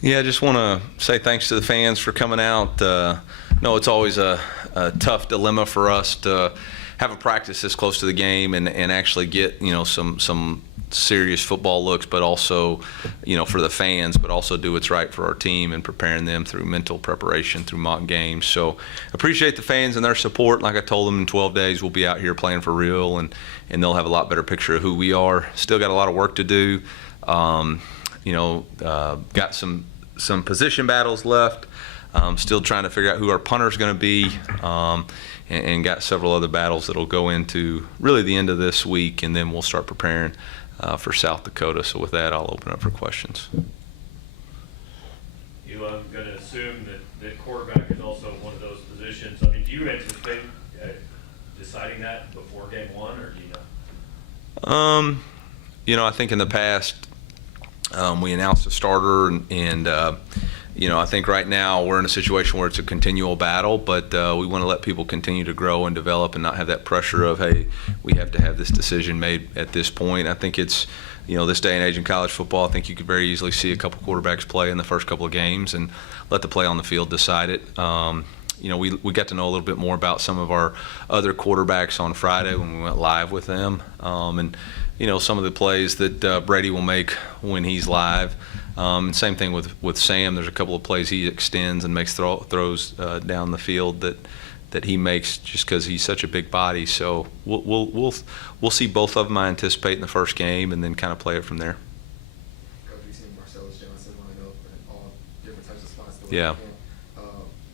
Yeah, I just want to say thanks to the fans for coming out. No, it's always a tough dilemma for us to have a practice this close to the game and actually get some serious football looks, but also for the fans, but also do what's right for our team and preparing them through mental preparation through mock games. So appreciate the fans and their support. Like I told them, in 12 days we'll be out here playing for real, and they'll have a lot better picture of who we are. Still got a lot of work to do. Got some position battles left. Still trying to figure out who our punter is going to be, and got several other battles that'll go into really the end of this week, and then we'll start preparing for South Dakota. So with that, I'll open up for questions. I'm going to assume that quarterback is also one of those positions. I mean, do you anticipate deciding that before game one, or do you know? I think in the past we announced a starter, and I think right now we're in a situation where it's a continual battle, but we want to let people continue to grow and develop and not have that pressure of, hey, we have to have this decision made at this point. I think it's, this day and age in college football, I think you could very easily see a couple quarterbacks play in the first couple of games and let the play on the field decide it. We got to know a little bit more about some of our other quarterbacks on Friday when we went live with them, and some of the plays that Brady will make when he's live. And same thing with Sam. There's a couple of plays he extends and makes throws down the field that he makes just because he's such a big body. So we'll see both of them, I anticipate, in the first game, and then kind of play it from there. We've seen Marcellus Johnson line up in all different types of spots. Yeah.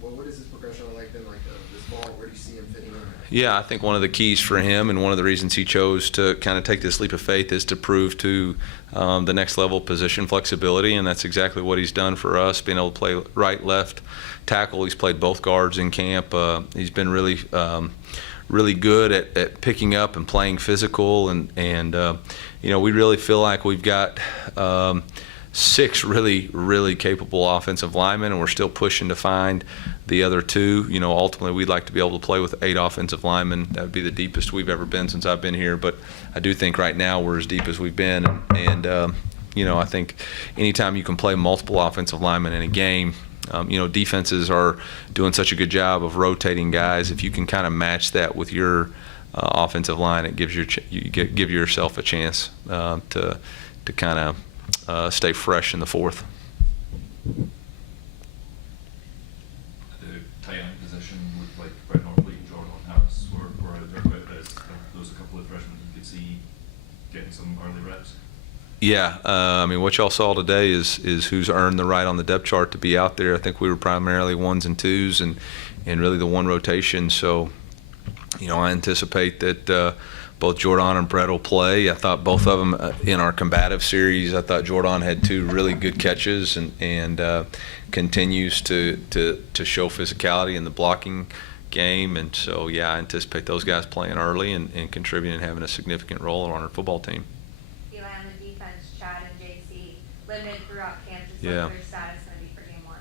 What is his progression like been like this fall? Where do you see him fitting in? Yeah, I think one of the keys for him, and one of the reasons he chose to kind of take this leap of faith, is to prove to the next level position flexibility, and that's exactly what he's done for us, being able to play right, left tackle. He's played both guards in camp. He's been really good at picking up and playing physical, and we really feel like we've got 6 really capable offensive linemen, and we're still pushing to find the other 2. Ultimately we'd like to be able to play with 8 offensive linemen. That would be the deepest we've ever been since I've been here, but I do think right now we're as deep as we've been, and I think anytime you can play multiple offensive linemen in a game, defenses are doing such a good job of rotating guys. If you can kind of match that with your offensive line, it gives give yourself a chance to kind of stay fresh in the fourth. The tight end position with like Brett Norfleet and Jordan Harris were out there, but there's a couple of freshmen you could see getting some early reps. Yeah, what y'all saw today is who's earned the right on the depth chart to be out there. I think we were primarily 1s and 2s and really the one rotation. So, I anticipate that both Jordan and Brett will play. I thought both of them in our combative series, I thought Jordan had 2 really good catches and continues to show physicality in the blocking game. And so, yeah, I anticipate those guys playing early and contributing and having a significant role on our football team. Eli, on the defense, Chad and JC, limited throughout camp. Just Yeah. what's their status going to be for game 1?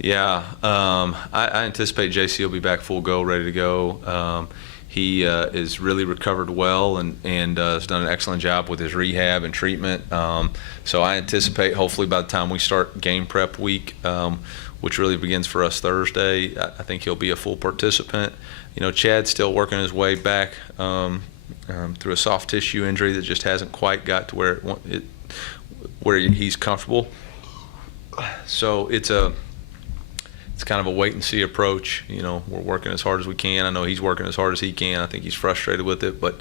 Yeah, I anticipate JC will be back full go, ready to go. He is really recovered well and has done an excellent job with his rehab and treatment. So I anticipate hopefully by the time we start game prep week, which really begins for us Thursday, I think he'll be a full participant. Chad's still working his way back through a soft tissue injury that just hasn't quite got to where he's comfortable. So it's kind of a wait and see approach. We're working as hard as we can. I know he's working as hard as he can. I think he's frustrated with it, but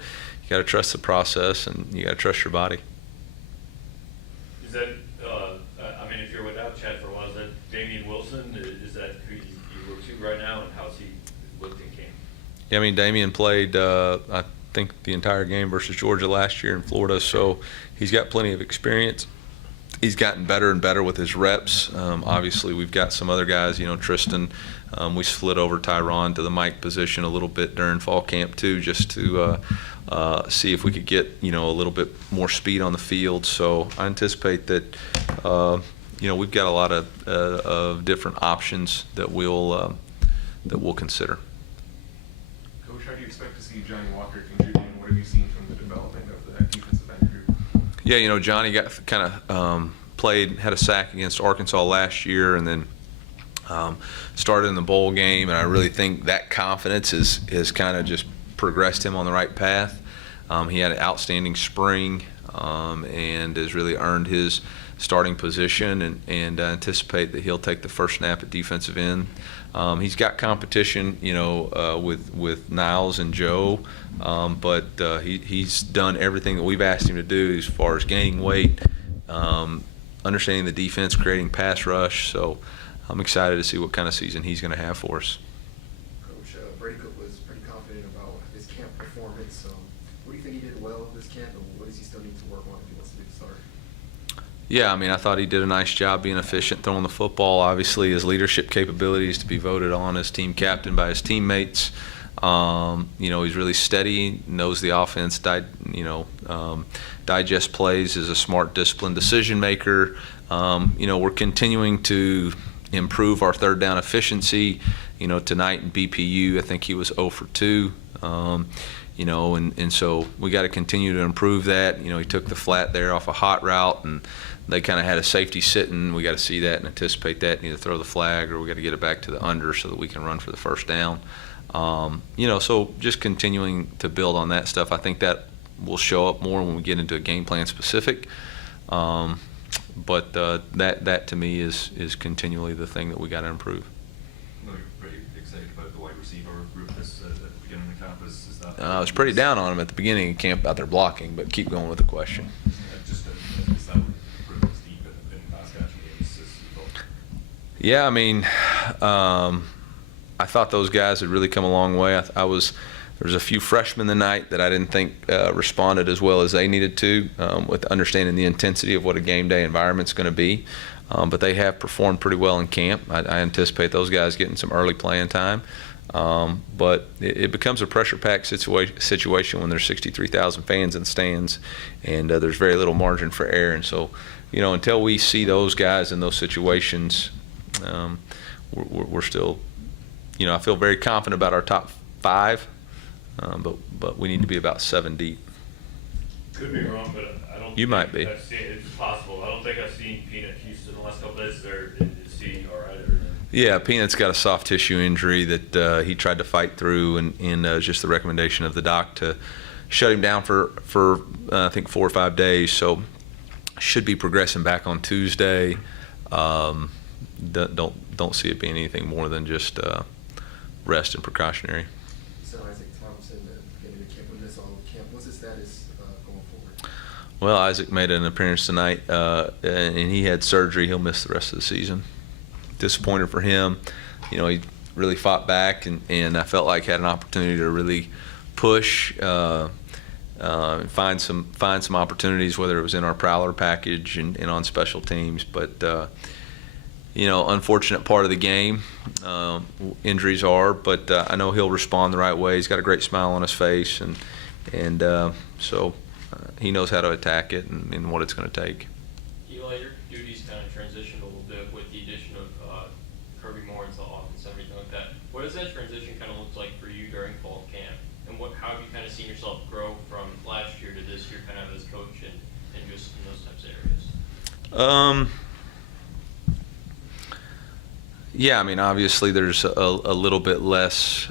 you got to trust the process and you got to trust your body. Is that, if you're without Chad for a while, is that Damian Wilson? Is that who you look to right now, and how's he looked in camp? Yeah, Damian played, I think, the entire game versus Georgia last year in Florida, so he's got plenty of experience. He's gotten better and better with his reps. Obviously, we've got some other guys, Tristan. We slid over Tyron to the Mike position a little bit during fall camp too, just to see if we could get, a little bit more speed on the field. So I anticipate that, we've got a lot of different options that we'll consider. Coach, how do you expect to see Johnny Walker contribute, and what have you seen from the development of that defensive end group? Yeah, Johnny got kind of had a sack against Arkansas last year, and then started in the bowl game, and I really think that confidence has kind of just progressed him on the right path. He had an outstanding spring and has really earned his starting position, and anticipate that he'll take the first snap at defensive end. He's got competition, with Niles and Joe, but he's done everything that we've asked him to do as far as gaining weight, understanding the defense, creating pass rush. So I'm excited to see what kind of season he's going to have for us. Coach Brady Cook was pretty confident about his camp performance. What do you think he did well this camp, and what does he still need to work on if he wants to be the starter? Yeah, I mean, I thought he did a nice job being efficient, throwing the football. Obviously, his leadership capabilities to be voted on as team captain by his teammates. He's really steady, knows the offense, digest plays, is a smart, disciplined decision maker. We're continuing to improve our third down efficiency. Tonight in BPU, I think he was 0 for 2. And so we got to continue to improve that. He took the flat there off a hot route, and they kind of had a safety sitting. We got to see that and anticipate that, and either throw the flag or we got to get it back to the under so that we can run for the first down. So just continuing to build on that stuff. I think that will show up more when we get into a game plan specific. But that to me is continually the thing that we got to improve. You're pretty excited about the wide receiver group at the beginning of the camp. Is that? I was pretty down on him at the beginning of camp out there blocking, but keep going with the question. Just is that improvements deep in pass catching games? Yeah, I mean, I thought those guys had really come a long way. There was a few freshmen tonight that I didn't think responded as well as they needed to, with understanding the intensity of what a game day environment's going to be. But they have performed pretty well in camp. I anticipate those guys getting some early playing time. But it becomes a pressure-packed situation when there's 63,000 fans in the stands, and there's very little margin for error. And so, until we see those guys in those situations, we're still, I feel very confident about our top 5, but we need to be about 7 deep. Could be wrong, but I don't. You might be. I've seen, it's possible. I don't think I've seen Peanut Houston the last couple days. Is he all right? Or? Yeah, Peanut's got a soft tissue injury that he tried to fight through, and just the recommendation of the doc to shut him down for I think 4 or 5 days. So should be progressing back on Tuesday. Don't see it being anything more than just rest and precautionary. So Isaac Thompson at the beginning of the camp, when this all camp, what's his status going forward? Well, Isaac made an appearance tonight, and he had surgery. He'll miss the rest of the season. Disappointed for him. He really fought back, and I felt like had an opportunity to really push, and find some opportunities, whether it was in our Prowler package and on special teams. But unfortunate part of the game. Injuries are, but I know he'll respond the right way. He's got a great smile on his face, and so he knows how to attack it and what it's going to take. Eli, your duties kind of transitioned a little bit with the addition of Kirby Moore into the offense and everything like that. What does that transition kind of look like for you during fall camp? And how have you kind of seen yourself grow from last year to this year kind of as coach and just in those types of areas? Yeah, I mean, obviously there's a little bit less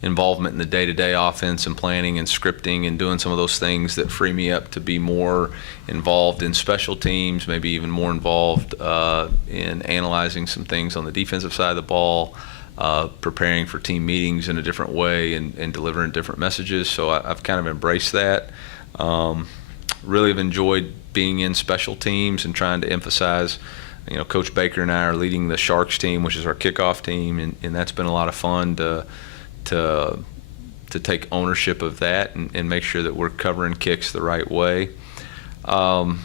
involvement in the day-to-day offense and planning and scripting and doing some of those things that free me up to be more involved in special teams, maybe even more involved in analyzing some things on the defensive side of the ball, preparing for team meetings in a different way and delivering different messages. So I've kind of embraced that. Really have enjoyed being in special teams and trying to emphasize. Coach Baker and I are leading the Sharks team, which is our kickoff team, and that's been a lot of fun to take ownership of that and make sure that we're covering kicks the right way. And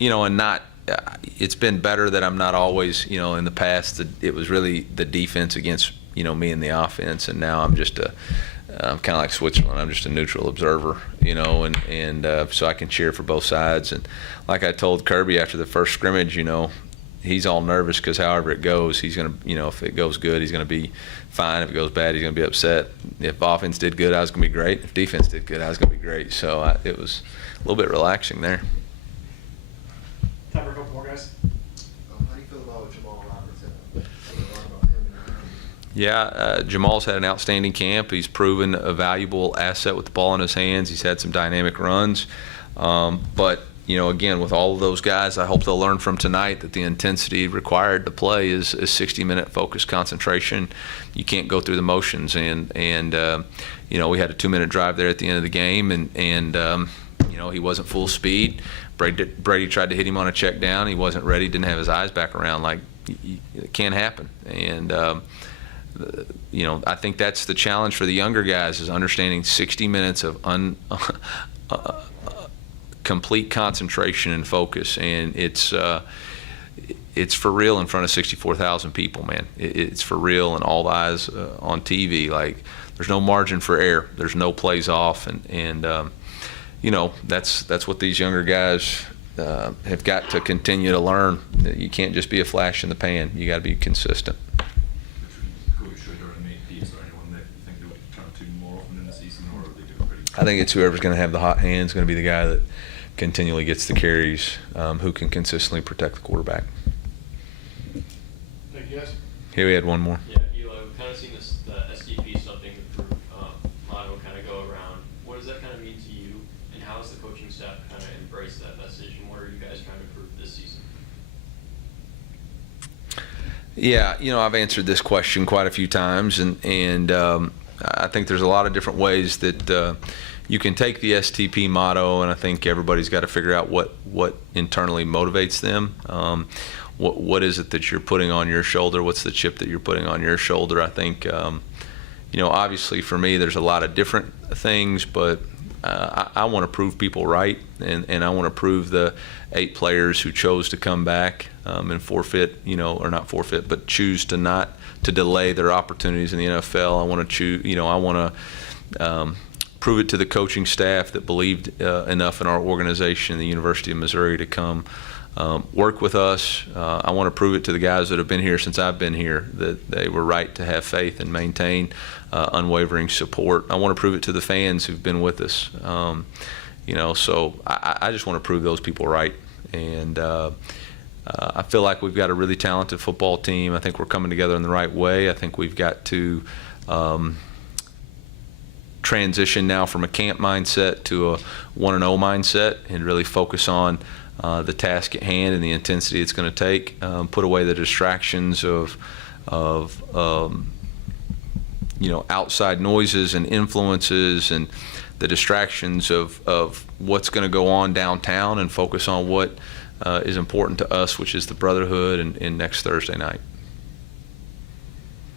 not. It's been better that I'm not always. In the past, it was really the defense against me and the offense, and now I'm just I'm kind of like Switzerland. I'm just a neutral observer, and so I can cheer for both sides. And like I told Kirby after the first scrimmage, he's all nervous because however it goes, he's going to, if it goes good, he's going to be fine. If it goes bad, he's going to be upset. If offense did good, I was going to be great. If defense did good, I was going to be great. So it was a little bit relaxing there. guys? How do you feel about Jamal Roberts? A lot about him and Yeah, Jamal's had an outstanding camp. He's proven a valuable asset with the ball in his hands. He's had some dynamic runs. But, you know, again, with all of those guys, I hope they'll learn from tonight that the intensity required to play is 60-minute focused concentration. You can't go through the motions. And you know, we had a 2-minute drive there at the end of the game, and you know, he wasn't full speed. Brady tried to hit him on a check down. He wasn't ready, didn't have his eyes back around. Like, it can't happen. And you know, I think that's the challenge for the younger guys, is understanding 60 minutes of complete concentration and focus. And it's for real in front of 64,000 people, man. It's for real, and all the eyes on TV. Like, there's no margin for error. There's no plays off, and you know, that's what these younger guys have got to continue to learn. You can't just be a flash in the pan. You got to be consistent. Who should or any piece or anyone that you think they would turn to more often in the season, or are they doing pretty? I think it's whoever's going to have the hot hands going to be the guy that continually gets the carries, who can consistently protect the quarterback. Thank you, guys. Here we had one more. Yeah, Eli, we've kind of seen this, the SDP something to prove motto kind of go around. What does that kind of mean to you, and how has the coaching staff kind of embraced that message, and what are you guys trying to prove this season? Yeah, you know, I've answered this question quite a few times, and I think there's a lot of different ways that you can take the STP motto, and I think everybody's got to figure out what internally motivates them. What is it that you're putting on your shoulder? What's the chip that you're putting on your shoulder? I think, you know, obviously for me, there's a lot of different things, but I want to prove people right, and I want to prove the 8 players who chose to come back and forfeit, you know, or not forfeit, but choose to not to delay their opportunities in the NFL. I want to choose, you know, I want to prove it to the coaching staff that believed enough in our organization, the University of Missouri, to come work with us. I want to prove it to the guys that have been here since I've been here, that they were right to have faith and maintain unwavering support. I want to prove it to the fans who've been with us. You know, so I just want to prove those people right. And I feel like we've got a really talented football team. I think we're coming together in the right way. I think we've got to transition now from a camp mindset to a 1-0 mindset, and really focus on the task at hand and the intensity it's going to take. Put away the distractions of you know, outside noises and influences, and the distractions of what's going to go on downtown, and focus on what is important to us, which is the brotherhood, and next Thursday night.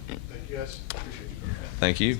Thank you, guys. Appreciate you. Thank you.